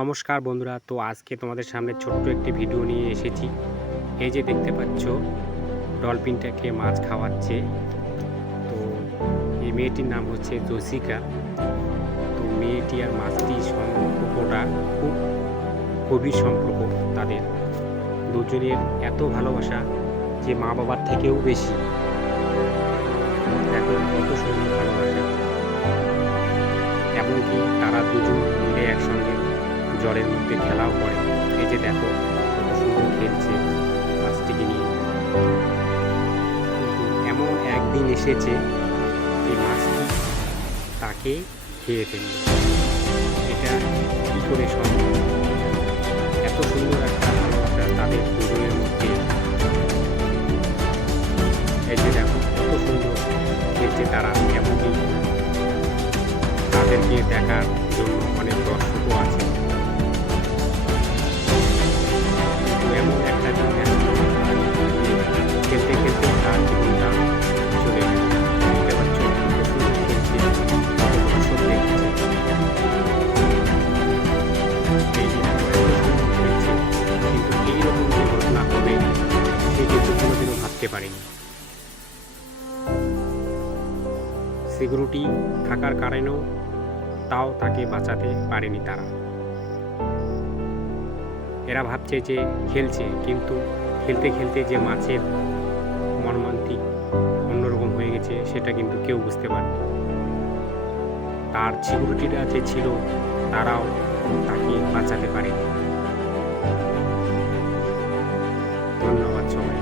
নমস্কার বন্ধুরা, তো আজকে তোমাদের সামনে ছোট্ট একটি ভিডিও নিয়ে এসেছি। এই যে দেখতে পাচ্ছ, ডলফিনটাকে মাছ খাওয়াচ্ছে। তো এই মেয়েটির নাম হচ্ছে জসিকা। তো মেয়েটি আর মাছটি সম্পর্কটা খুব গভীর সম্পর্ক তাদের দুজনের, এত ভালোবাসা যে মা বাবার থেকেও বেশি। দেখো কত সুন্দর ভালোবাসা, এমনকি তারা দুজন মিলে একসঙ্গে জলের মধ্যে খেলাও করে। এই যে দেখো কত সুন্দর খেলছে মাছটিকে নিয়ে। কিন্তু এমন একদিন এসেছে এই মাছটি তাকে খেয়ে ফেলবে। এটা কী করে সম্ভব? এত সুন্দর একটা ভালোবাসা তাদের দুজনের মধ্যে। এই যে দেখো কত সুন্দর খেলছে তারা, এমনকি তাদেরকে দেখার জন্য অনেক দর্শকও আছে। এমন একটা দিন খেলতে খেলতে তার জীবনটা চলে গেল। বুঝতে পারছো কত সুন্দর খেলছে, কত দর্শক দেখছে। এই যে এত সুন্দর খেলছে, কিন্তু এইরকম যে ঘটনা হবে সে কিন্তু কোনোদিনও ভাবতে পারেনি। সিকিউরিটি থাকার কারণেও তাও তাকে বাঁচাতে পারেনি তারা। এরা ভাবছে যে খেলছে, কিন্তু খেলতে খেলতে যে মাছের মর্মান্তিক অন্যরকম হয়ে গেছে সেটা কিন্তু কেউ বুঝতে পারেনি। তার সিকিউরিটিরা যে ছিল তারাও তাকে বাঁচাতে পারেনি। ধন্যবাদ সবাই।